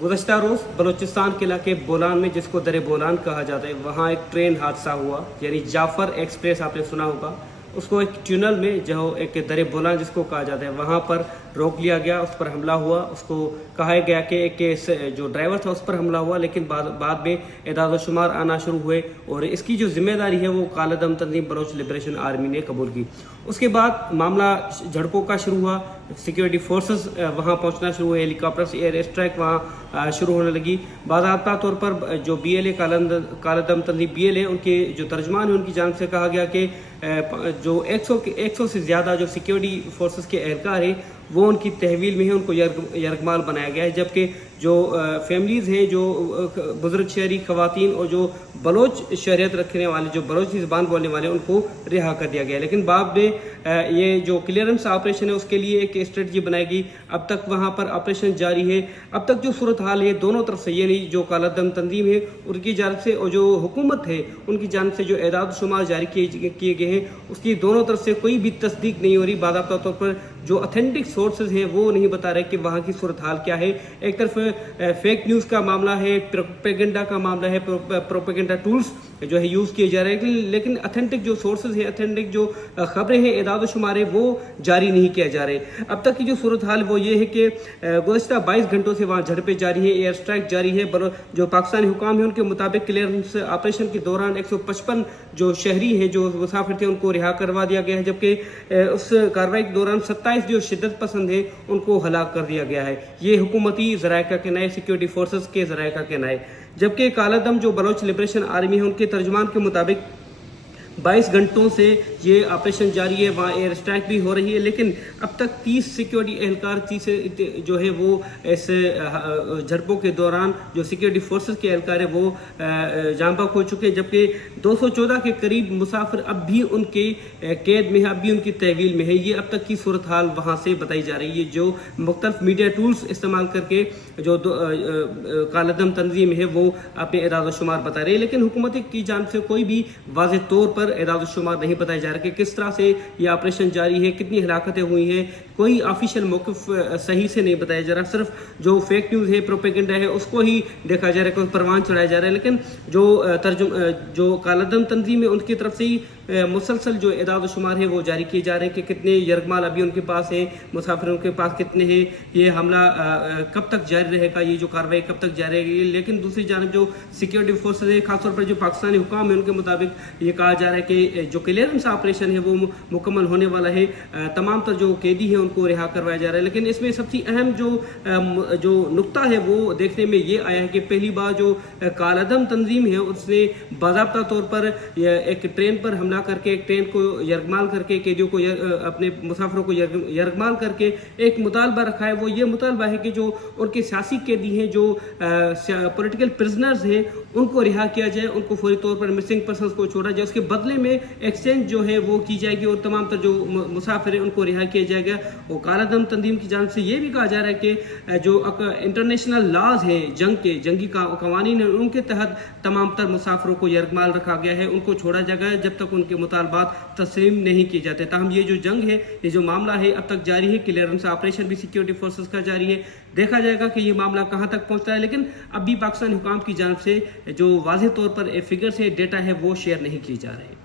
गुज़श्ता रोज़ बलूचिस्तान के इलाके बोलान में, जिसको दर बोलान कहा जाता है, वहाँ एक ट्रेन हादसा हुआ, यानी जाफ़र एक्सप्रेस आपने सुना होगा। उसको एक टनल में, जो एक दर बोलान जिसको कहा जाता है, वहाँ पर रोक लिया गया, उस पर हमला हुआ। उसको कहा गया कि एक जो ड्राइवर था उस पर हमला हुआ, लेकिन बाद में इदाद शुमार आना शुरू हुए और इसकी जो जिम्मेदारी है वो कालादम तंजीम बलोच लिबरेशन आर्मी ने कबूल की। उसके बाद मामला झड़पों का शुरू हुआ, सिक्योरिटी फोर्सेस वहाँ पहुँचना शुरू हुए, हेलीकॉप्टर्स एयर स्ट्राइक वहाँ शुरू होने लगी। बाज़ाब्ता तौर पर जो BLA कालादम तंजीम BLA उनके जो तर्जमान है उनकी जानिब से कहा गया कि जो 100 से ज़्यादा जो सिक्योरिटी फोर्सेस के एहलकार हैं वो उनकी तहवील में है, उनको यरगमाल बनाया गया है। जबकि जो फैमिलीज़ हैं, जो बुज़ुर्ग शहरी ख़वातीन और जो बलोच शहरियत रखने वाले, जो बलोची ज़बान बोलने वाले, उनको रिहा कर दिया गया है। लेकिन बाद में ये जो क्लियरेंस ऑपरेशन है उसके लिए एक स्ट्रेटजी बनाएगी। अब तक वहाँ पर ऑपरेशन जारी है। अब तक जो सूरत हाल है दोनों तरफ से, यानी जो कालादम तंजीम है उनकी जानिब से और जो हुकूमत है उनकी जानिब से जो एदाद शुमार जारी किए गए हैं, उसकी दोनों तरफ से कोई भी तस्दीक नहीं हो रही। बाज़ाब्ता तौर पर जो ऑथेंटिक सोर्सेज हैं वो नहीं बता रहे कि वहाँ की सूरत हाल क्या है। एक तरफ फेक न्यूज़ का मामला है, प्रोपेगेंडा का मामला है, प्रोपेगेंडा टूल्स जो है यूज़ किए जा रहे हैं, लेकिन ऑथेंटिक जो सोर्सेज हैं, ऑथेंटिक जो खबरें हैं, एदाद शुमार है, वो जारी नहीं किया जा रहे। अब तक की जो सूरत हाल वो ये है कि गुज़श्ता 22 घंटों से वहाँ झड़पें जारी है, एयर स्ट्राइक जारी है। जो पाकिस्तानी हुकाम है उनके मुताबिक क्लियरेंस ऑपरेशन के दौरान 155 जो शहरी हैं, जो मुसाफिर थे, उनको रिहा करवा दिया गया है। जबकि उस कार्रवाई के दौरान 27 जो शिद्दत पसंद है उनको हलाक कर दिया गया है। ये हुकूमती ज़राए का कहना है, सिक्योरिटी फोर्सेस के ज़राए का कहना है। जबकि कालादम जो बलोच लिबरेशन आर्मी है उनके तर्जुमान के मुताबिक 22 घंटों से ये ऑपरेशन जारी है, वहाँ एयर स्ट्राइक भी हो रही है, लेकिन अब तक 30 सिक्योरिटी एहलकार 30 जो है वो इस झड़पों के दौरान जो सिक्योरिटी फोर्सेस के एहलकार है वो जान बहक हो चुके हैं। जबकि 214 के करीब मुसाफिर अब भी उनके कैद में है, अब भी उनकी तहवील में है। ये अब तक की सूरत हाल वहाँ से बताई जा रही है, जो मुख्तलिफ मीडिया टूल्स इस्तेमाल करके जो कालादम तंजीम है वो अपने इदाद शुमार बता रही है। लेकिन हुकूमत की जानिब से कोई भी वाज़ेह तौर पर इदाद शुमार नहीं बताया जा रहा कि किस तरह से ये ऑपरेशन जारी है, कितनी हलाकतें हुई हैं। कोई ऑफिशियल मौक़िफ़ सही से नहीं बताया जा रहा। सिर्फ जो फेक न्यूज़ है, प्रोपेगेंडा है, उसको ही देखा जा रहा है, कोई परवान चढ़ाया जा रहा है। लेकिन जो कालादम तंजीम है उनकी तरफ से ही मुसलसल जो इदाद शुमार है वो जारी किए जा रहे हैं कि कितने यरगमाल अभी उनके पास है, मुसाफिरों के पास कितने हैं, ये हमला कब तक जारी रहेगा, ये जो कार्रवाई कब तक जारी रहेगी। लेकिन दूसरी जानब जो सिक्योरिटी फोर्सेज है, खासतौर पर जो पाकिस्तानी हुकाम है, उनके मुताबिक ये कहा जा रहा है कि जो क्लियरेंस ऑपरेशन है वो मुकम्मल होने वाला है। तमाम तर जो कैदी हैं उनको रिहा करवाया जा रहा है। लेकिन इसमें सबसे अहम जो नुक्ता है वो देखने में ये आया है कि पहली बार जो कालादम तंजीम है उसने बाज़ाब्ता तौर पर एक ट्रेन पर हमला करके, एक ट्रेन को यरगमाल करके, कैदियों को अपने मुसाफिरों को यरगमाल करके एक मुतालबा रखा है। वो ये मुतालबा है कि जो उनके सियासी कैदी हैं, जो पॉलिटिकल प्रिजनर्स हैं, उनको रिहा किया जाए, उनको फौरी तौर पर मिसिंग पर्सनस को छोड़ा जाए, उसके बदले में एक्सचेंज जो है वो की जाएगी और तमाम तर जो मुसाफिर हैं उनको रिहा किया जाएगा। और कालादम तंजीम की जानिब से ये भी कहा जा रहा है कि जो इंटरनेशनल लॉज है, जंगी कवानीन है, उनके तहत तमाम तर मुसाफिरों को यरगमाल रखा गया है, उनको छोड़ा जाएगा जब तक उनके मुतालबात तस्लीम नहीं किए जाते। ताहम ये जो जंग है, ये जो मामला है अब तक जारी है। क्लियरेंस ऑपरेशन भी सिक्योरिटी फोर्सेस का जारी है। देखा जाएगा कि ये मामला कहाँ तक पहुँचता है। लेकिन अब भी पाकिस्तानी हुकाम की जानिब से जो वाज़ेह तौर पर फिगर्स है, डेटा है, वो शेयर नहीं किए जा रहे।